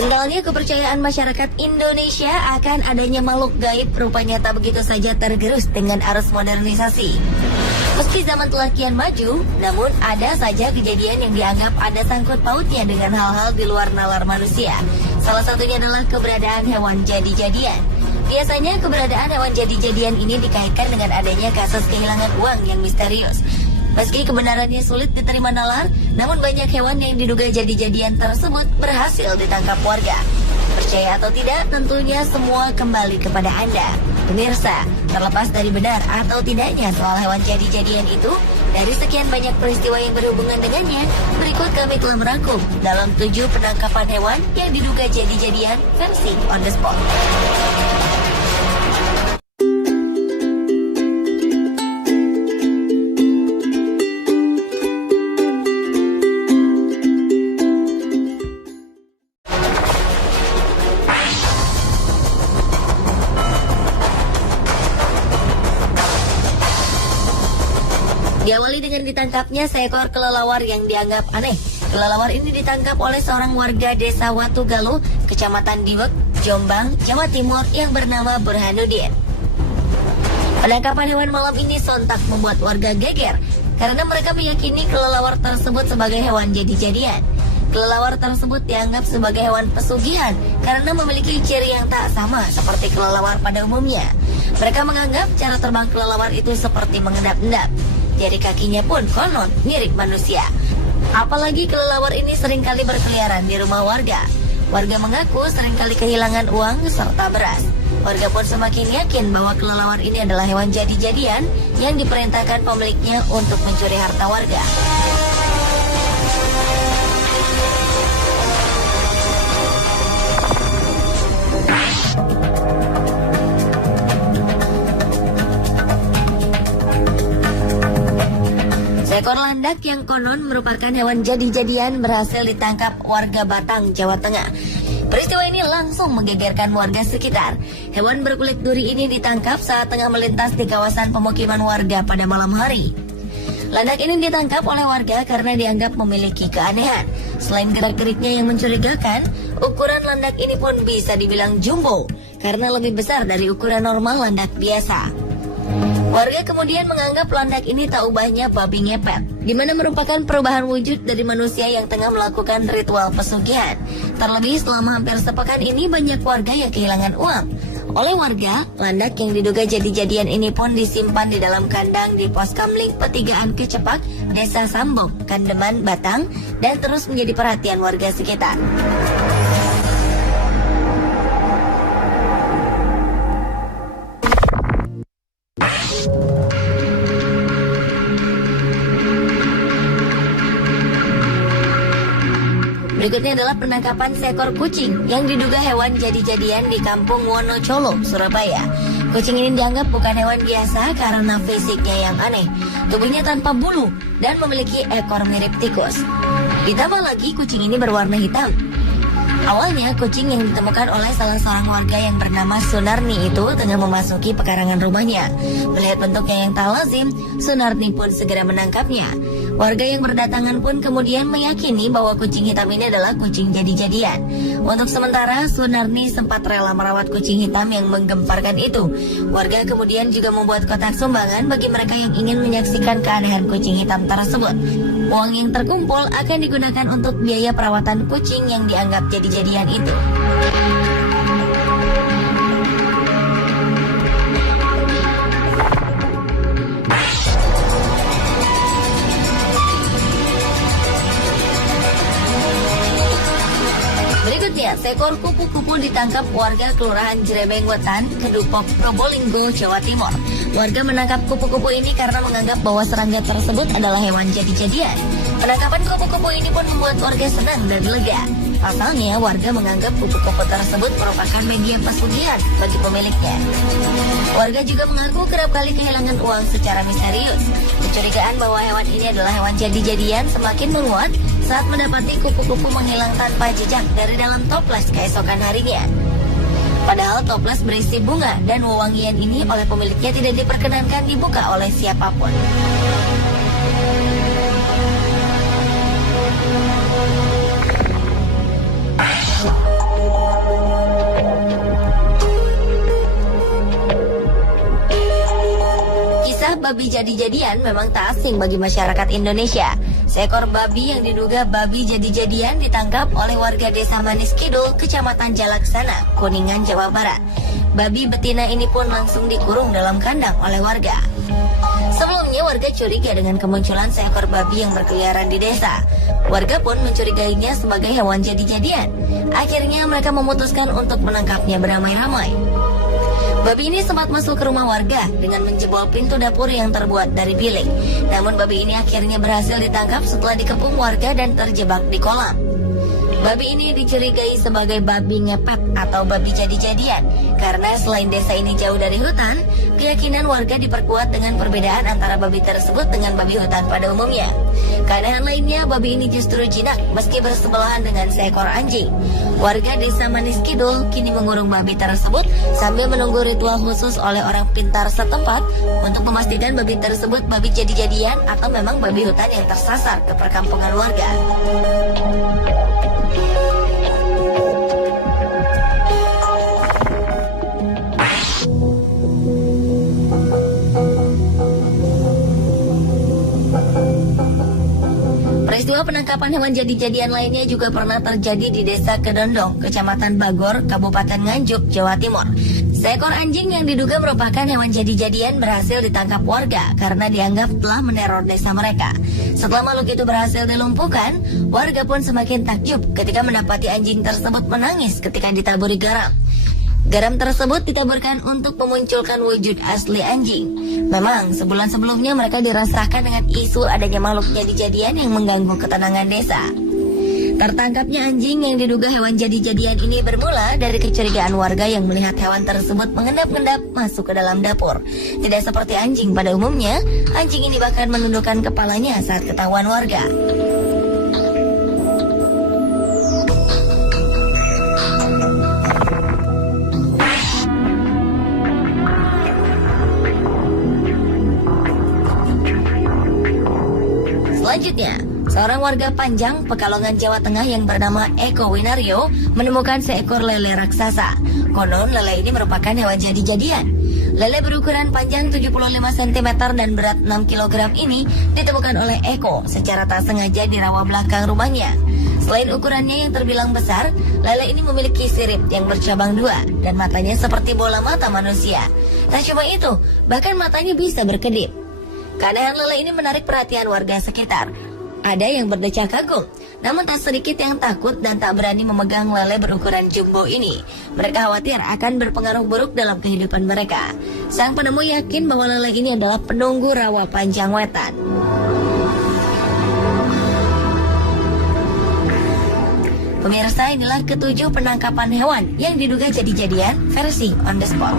Kendalnya kepercayaan masyarakat Indonesia akan adanya makhluk gaib rupanya tak begitu saja tergerus dengan arus modernisasi. Meski zaman telah kian maju, namun ada saja kejadian yang dianggap ada sangkut pautnya dengan hal-hal di luar nalar manusia. Salah satunya adalah keberadaan hewan jadi-jadian. Biasanya keberadaan hewan jadi-jadian ini dikaitkan dengan adanya kasus kehilangan uang yang misterius. Meski kebenarannya sulit diterima nalar, namun banyak hewan yang diduga jadi-jadian tersebut berhasil ditangkap warga. Percaya atau tidak, tentunya semua kembali kepada Anda. Pemirsa, terlepas dari benar atau tidaknya soal hewan jadi-jadian itu, dari sekian banyak peristiwa yang berhubungan dengannya, berikut kami telah merangkum dalam 7 penangkapan hewan yang diduga jadi-jadian versi on the spot. Diawali dengan ditangkapnya seekor kelelawar yang dianggap aneh. Kelelawar ini ditangkap oleh seorang warga desa Watugaluh, Kecamatan Diwek, Jombang, Jawa Timur yang bernama Burhanuddin. Penangkapan hewan malam ini sontak membuat warga geger karena mereka meyakini kelelawar tersebut sebagai hewan jadi-jadian. Kelelawar tersebut dianggap sebagai hewan pesugihan karena memiliki ciri yang tak sama seperti kelelawar pada umumnya. Mereka menganggap cara terbang kelelawar itu seperti mengendap-endap. Jari kakinya pun konon mirip manusia. Apalagi kelelawar ini seringkali berkeliaran di rumah warga. Warga mengaku seringkali kehilangan uang serta beras. Warga pun semakin yakin bahwa kelelawar ini adalah hewan jadi-jadian yang diperintahkan pemiliknya untuk mencuri harta warga. Seekor landak yang konon merupakan hewan jadi-jadian berhasil ditangkap warga Batang, Jawa Tengah. Peristiwa ini langsung menggegerkan warga sekitar. Hewan berkulit duri ini ditangkap saat tengah melintas di kawasan pemukiman warga pada malam hari. Landak ini ditangkap oleh warga karena dianggap memiliki keanehan. Selain gerak-geriknya yang mencurigakan, ukuran landak ini pun bisa dibilang jumbo karena lebih besar dari ukuran normal landak biasa. Warga kemudian menganggap landak ini tak ubahnya babi ngepet, di mana merupakan perubahan wujud dari manusia yang tengah melakukan ritual pesugihan. Terlebih selama hampir sepekan ini banyak warga yang kehilangan uang. Oleh warga, landak yang diduga jadi-jadian ini pun disimpan di dalam kandang di pos Kamling Petigaan Kecepak, Desa Sambong, Kandeman, Batang, dan terus menjadi perhatian warga sekitar. Berikutnya adalah penangkapan seekor kucing yang diduga hewan jadi-jadian di Kampung Wonocolo, Surabaya. Kucing ini dianggap bukan hewan biasa karena fisiknya yang aneh. Tubuhnya tanpa bulu dan memiliki ekor mirip tikus. Ditambah lagi kucing ini berwarna hitam. Awalnya kucing yang ditemukan oleh salah seorang warga yang bernama Sunarni itu tengah memasuki pekarangan rumahnya. Melihat bentuknya yang tak lazim, Sunarni pun segera menangkapnya. Warga yang berdatangan pun kemudian meyakini bahwa kucing hitam ini adalah kucing jadi-jadian. Untuk sementara, Sunarni sempat rela merawat kucing hitam yang menggemparkan itu. Warga kemudian juga membuat kotak sumbangan bagi mereka yang ingin menyaksikan keanehan kucing hitam tersebut. Uang yang terkumpul akan digunakan untuk biaya perawatan kucing yang dianggap jadi-jadian itu. Berikutnya, seekor kupu-kupu ditangkap warga Kelurahan Jerebeng Wetan, Kedupok, Probolinggo, Jawa Timur. Warga menangkap kupu-kupu ini karena menganggap bahwa serangga tersebut adalah hewan jadi-jadian. Penangkapan kupu-kupu ini pun membuat warga senang dan lega. Pasalnya, warga menganggap kupu-kupu tersebut merupakan media pesugihan bagi pemiliknya. Warga juga mengaku kerap kali kehilangan uang secara misterius. Kecurigaan bahwa hewan ini adalah hewan jadi-jadian semakin menguat saat mendapati kupu-kupu menghilang tanpa jejak dari dalam toples keesokan harinya. Padahal toples berisi bunga dan wewangian ini oleh pemiliknya tidak diperkenankan dibuka oleh siapapun. Istilah babi jadi-jadian memang tak asing bagi masyarakat Indonesia. Seekor babi yang diduga babi jadi-jadian ditangkap oleh warga Desa Manis Kidul, Kecamatan Jalaksana, Kuningan, Jawa Barat. Babi betina ini pun langsung dikurung dalam kandang oleh warga. Sebelumnya warga curiga dengan kemunculan seekor babi yang berkeliaran di desa. Warga pun mencurigainya sebagai hewan jadi-jadian. Akhirnya mereka memutuskan untuk menangkapnya beramai-ramai. Babi ini sempat masuk ke rumah warga dengan menjebol pintu dapur yang terbuat dari bilik. Namun babi ini akhirnya berhasil ditangkap setelah dikepung warga dan terjebak di kolam. Babi ini dicurigai sebagai babi ngepet atau babi jadi-jadian karena selain desa ini jauh dari hutan, keyakinan warga diperkuat dengan perbedaan antara babi tersebut dengan babi hutan pada umumnya. Keadaan lainnya, babi ini justru jinak meski bersebelahan dengan seekor anjing. Warga Desa Manis Kidul kini mengurung babi tersebut sambil menunggu ritual khusus oleh orang pintar setempat untuk memastikan babi tersebut babi jadi-jadian atau memang babi hutan yang tersasar ke perkampungan warga. Peristiwa penangkapan hewan jadi-jadian lainnya juga pernah terjadi di Desa Kedondong, Kecamatan Bagor, Kabupaten Nganjuk, Jawa Timur. Seekor anjing yang diduga merupakan hewan jadi-jadian berhasil ditangkap warga karena dianggap telah meneror desa mereka. Setelah makhluk itu berhasil dilumpuhkan, warga pun semakin takjub ketika mendapati anjing tersebut menangis ketika ditaburi garam. Garam tersebut ditaburkan untuk memunculkan wujud asli anjing. Memang sebulan sebelumnya mereka dirasakan dengan isu adanya makhluk jadi-jadian yang mengganggu ketenangan desa. Tertangkapnya anjing yang diduga hewan jadi-jadian ini bermula dari kecurigaan warga yang melihat hewan tersebut mengendap-endap masuk ke dalam dapur. Tidak seperti anjing pada umumnya, anjing ini bahkan menundukkan kepalanya saat ketahuan warga. Selanjutnya, seorang warga Panjang, Pekalongan, Jawa Tengah yang bernama Eko Winario menemukan seekor lele raksasa. Konon lele ini merupakan hewan jadi-jadian. Lele berukuran panjang 75 cm dan berat 6 kg ini ditemukan oleh Eko secara tak sengaja di rawa belakang rumahnya. Selain ukurannya yang terbilang besar, lele ini memiliki sirip yang bercabang dua dan matanya seperti bola mata manusia. Tak cuma itu, bahkan matanya bisa berkedip. Keadaan lele ini menarik perhatian warga sekitar. Ada yang berdecak kagum, namun tak sedikit yang takut dan tak berani memegang lele berukuran jumbo ini. Mereka khawatir akan berpengaruh buruk dalam kehidupan mereka. Sang penemu yakin bahwa lele ini adalah penunggu rawa Panjang Wetan. Pemirsa, inilah ketujuh penangkapan hewan yang diduga jadi-jadian versi on the spot.